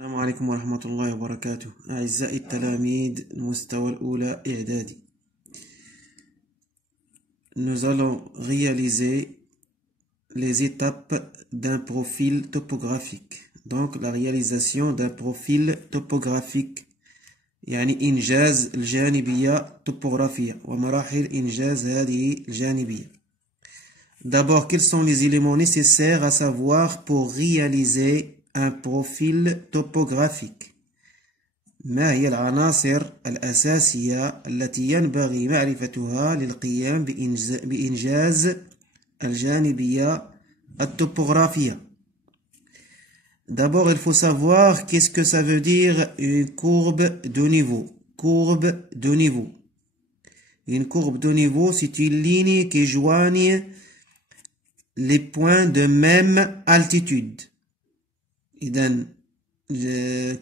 السلام عليكم ورحمة الله وبركاته. أعزائي التلاميذ المستوى الأولى إعدادي. Nous allons réaliser les étapes d'un profil topographique. Donc la réalisation d'un profil topographique يعني إنجاز الجانبية الطبوغرافية ومراحل إنجاز هذه الجانبية. D'abord, quels sont les éléments nécessaires à savoir pour réaliser un profil topographique؟ ما هي العناصر الأساسية التي ينبغي معرفتها للقيام بإنجاز الجانبية الطبوغرافية؟ D'abord, il faut savoir qu'est-ce que ça veut dire une courbe de niveau. Courbe de niveau. Une courbe de niveau, c'est une ligne qui joigne les points de même altitude. إذن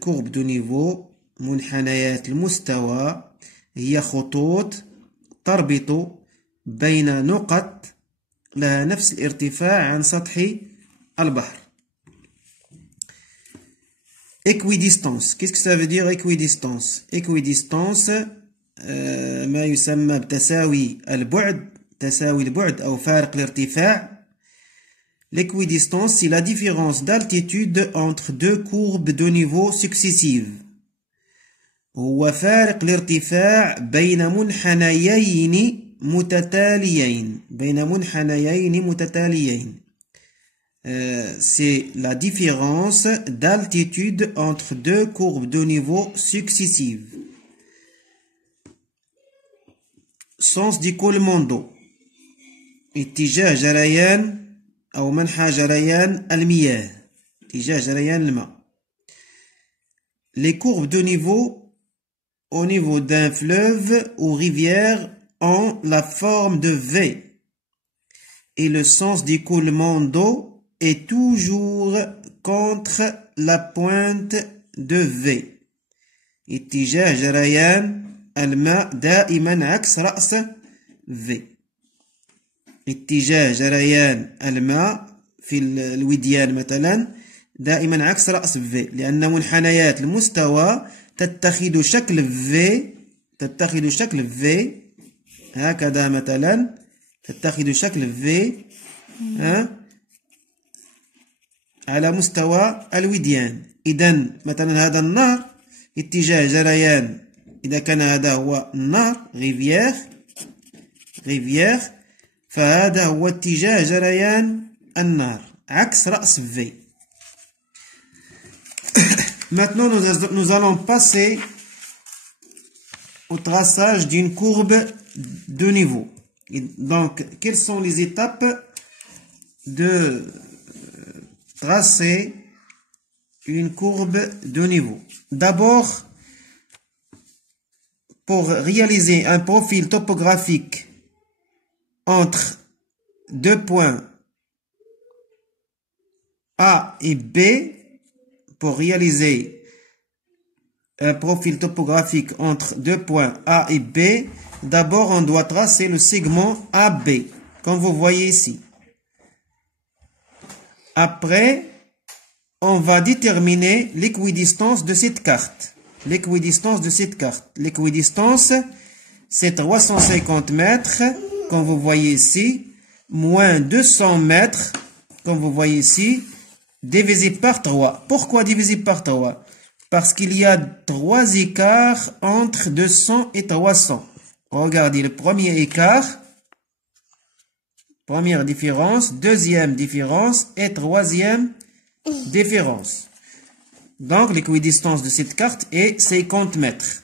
courbe de niveau منحنيات المستوى هي خطوط تربط بين نقط لها نفس الارتفاع عن سطح البحر. Équidistance. Qu'est-ce que ça veut dire équidistance? Équidistance ما يسمى بتساوي البعد، تساوي البعد أو فارق الارتفاع. L'équidistance, c'est la différence d'altitude entre deux courbes de niveau successives. هو فارق الارتفاع بين منحنيين متتاليين. بين منحنيين متتاليين. C'est la différence d'altitude entre deux courbes de niveau successives. Sens d'écoulement d'eau. اتجاه جريان أو منحى جريان المياه. اتجاه جريان الماء. Les courbes de niveau au niveau d'un fleuve ou rivière ont la forme de V. Et le sens d'écoulement d'eau est toujours contre la pointe de V. اتجاه جريان الماء دائما عكس رأس V. اتجاه جريان الماء في الوديان مثلا دائما عكس رأس V، لأن منحنيات المستوى تتخذ شكل V هكذا مثلا، تتخذ شكل V على مستوى الوديان. إذن مثلا هذا النهر اتجاه جريان، إذا كان هذا هو النهر ريفيير، فهذا هو اتجاه جريان النهر عكس رأس V. Maintenant, nous allons passer au traçage d'une courbe de niveau. Et donc, quelles sont les étapes de tracer une courbe de niveau? D'abord, pour réaliser un profil topographique entre deux points A et B, pour réaliser un profil topographique entre deux points A et B, d'abord on doit tracer le segment AB, comme vous voyez ici. Après, on va déterminer l'équidistance de cette carte. L'équidistance, c'est 350 mètres, comme vous voyez ici, moins 200 mètres, comme vous voyez ici, divisé par 3. Pourquoi divisé par 3? Parce qu'il y a 3 écarts entre 200 et 300. Regardez le premier écart, première différence, deuxième différence et troisième différence. Donc l'équidistance de cette carte est 50 mètres.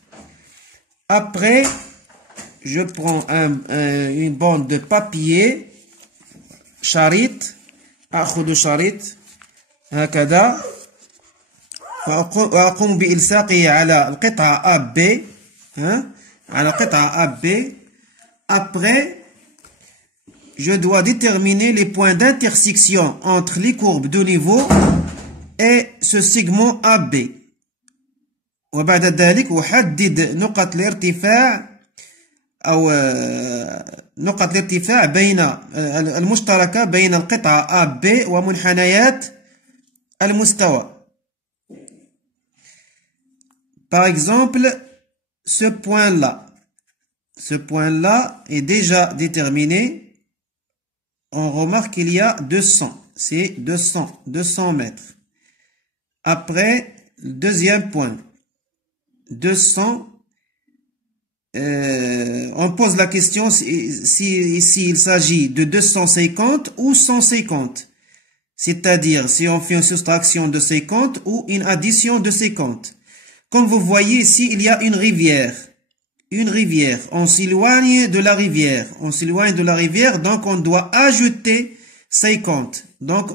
Après, je prends une bande de papier, charit, أخذ شريط هكذا وأقوم بإلصاقه على القطعة AB، على القطعة AB. Après, je dois déterminer les points d'intersection entre les courbes de niveau et ce segment AB. وبعد ذلك أحدد نقط الارتفاع أو نقط الارتفاع بين المشتركة بين القطعة AB ومنحنيات المستوى. Par exemple, ce point-là. Ce point-là est déjà déterminé. On remarque qu'il y a 200. C'est 200 mètres. Après, le deuxième point. 200. On pose la question si ici il s'agit de 250 ou 150. C'est-à-dire si on fait une soustraction de 50 ou une addition de 50. Comme vous voyez ici, il y a une rivière. Une rivière. On s'éloigne de la rivière. On s'éloigne de la rivière, donc on doit ajouter 50. Donc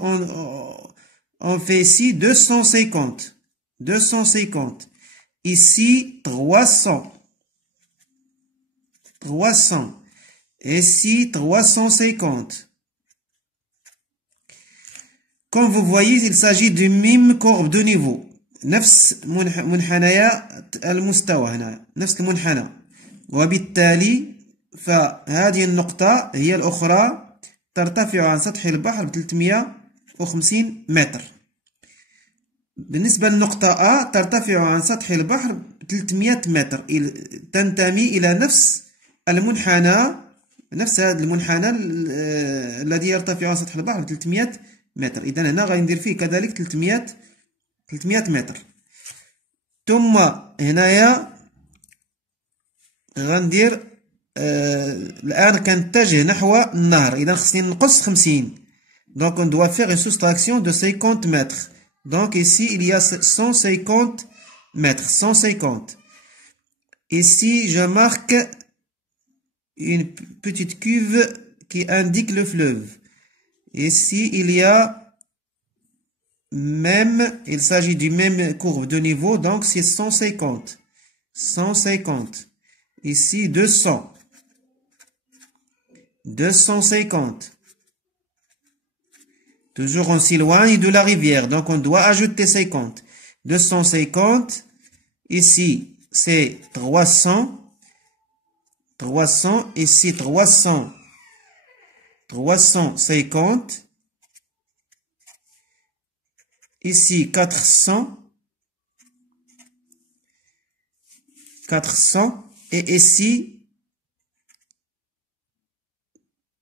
on fait ici 250. 250. Ici 300. 300. Ici 350. Comme vous voyez, il s'agit d'une même courbe de niveau. نفس منحنيات المستوى هنا نفس المنحنى وبالتالي فهذه النقطة هي الأخرى ترتفع عن سطح البحر ب 350 متر. بالنسبة للنقطة A ترتفع عن سطح البحر ب 300 متر، تنتمي إلى نفس المنحنى، نفس هذا المنحنى الذي يرتفع عن سطح البحر ب 300 متر. إذا هنا غادي ندير فيه كذلك 300 متر. ثم هنايا غندير الآن كنتجه نحو النهر. إذا خصني نقص 50. Donc on doit faire une soustraction de 50 mètres. Donc ici il y a 150 mètres. 150. Ici je marque une petite cuve qui indique le fleuve. Ici il y a il s'agit du même courbe de niveau, donc c'est 150. 150. Ici 200. 250. Toujours on s'éloigne de la rivière, donc on doit ajouter 50. 250. Ici c'est 300. 300. Ici 300. 350. Ici 400. 400. Et ici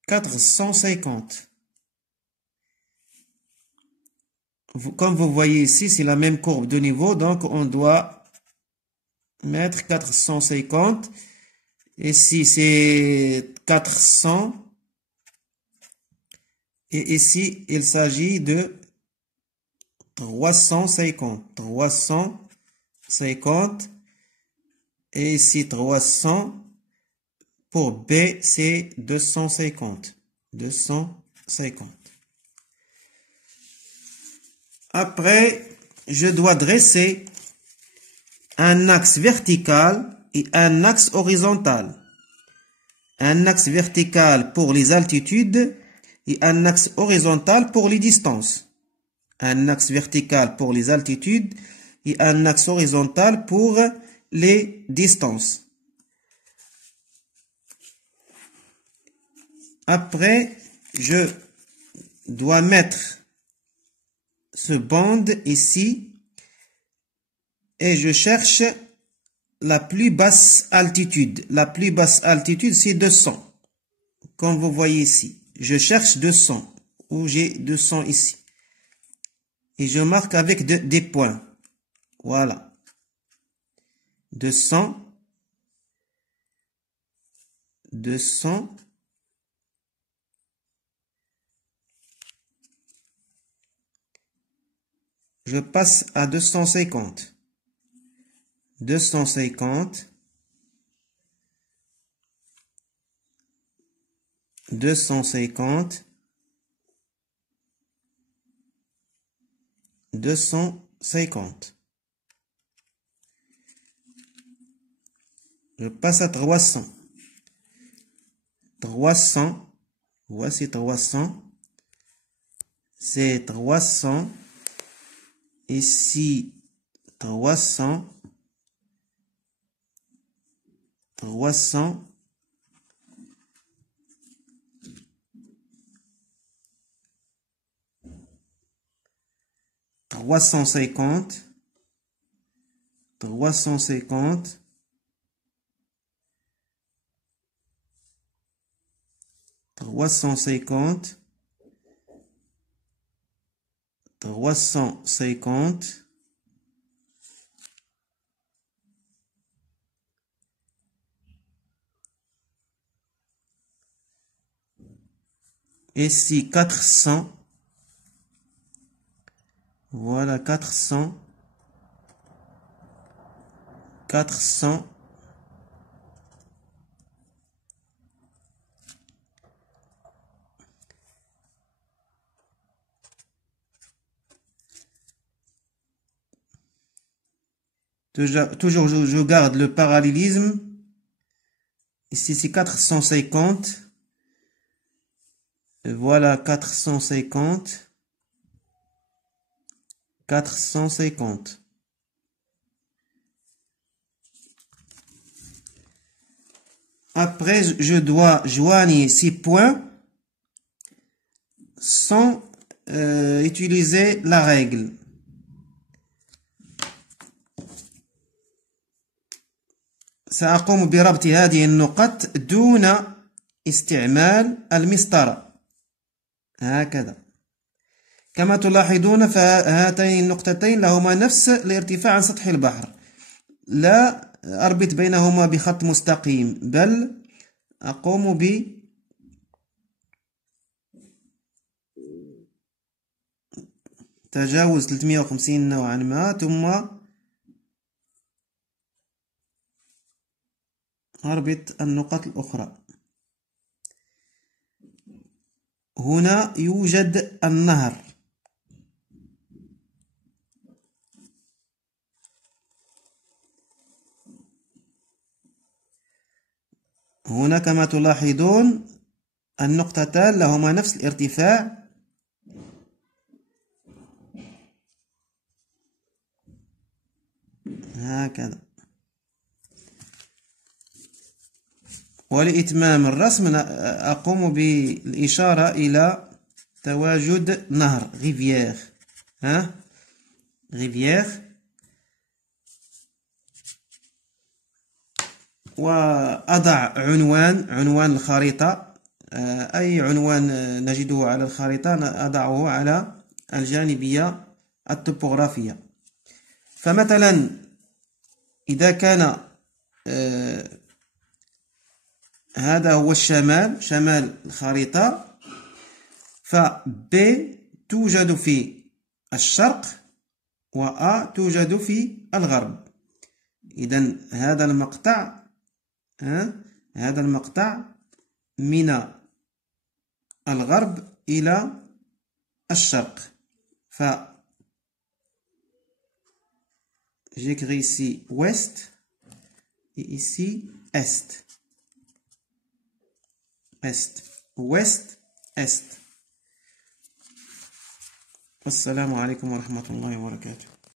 450. Comme vous voyez ici, c'est la même courbe de niveau, donc on doit mettre 450. Ici c'est 400. Et ici il s'agit de 350. 350. Et ici 300. Pour B, c'est 250. 250. Après, je dois dresser un axe vertical et un axe horizontal. Un axe vertical pour les altitudes et un axe horizontal pour les distances. Un axe vertical pour les altitudes et un axe horizontal pour les distances. Après, je dois mettre ce bande ici et je cherche la plus basse altitude. La plus basse altitude, c'est 200. Comme vous voyez ici, je cherche 200, où j'ai 200 ici. Et je marque avec des points. Voilà. 200. 200. Je passe à 250. 250. 250. 250. Je passe à 300. 300. Voici 300. C'est 300. Ici, 300. 300. 350. 350 350 350 ici 400. Voilà 400 400 toujours je garde le parallélisme. Ici c'est 450. Voilà 450 450. Après, je dois joindre ces points sans utiliser la règle. سأقوم بربط هذه النقط دون استعمال المسطرة هكذا. كما تلاحظون فهاتين النقطتين لهما نفس الارتفاع عن سطح البحر، لا أربط بينهما بخط مستقيم، بل أقوم بتجاوز 350 نوعا ما، ثم أربط النقط الأخرى. هنا يوجد النهر، هنا كما تلاحظون النقطتان لهما نفس الارتفاع، هكذا. ولإتمام الرسم أقوم بالإشارة إلى تواجد نهر ريفيير، ريفيير، وأضع عنوان الخريطة، أي عنوان نجده على الخريطة أضعه على الجانبية التopografية. فمثلا إذا كان هذا هو شمال الخريطة، فB توجد في الشرق وA توجد في الغرب. إذن هذا المقطع من الغرب إلى الشرق. ف j'écris ici ouest et ici est. Est, ouest, est. Assalamu alaikum wa rahmatullahi wa barakatuh.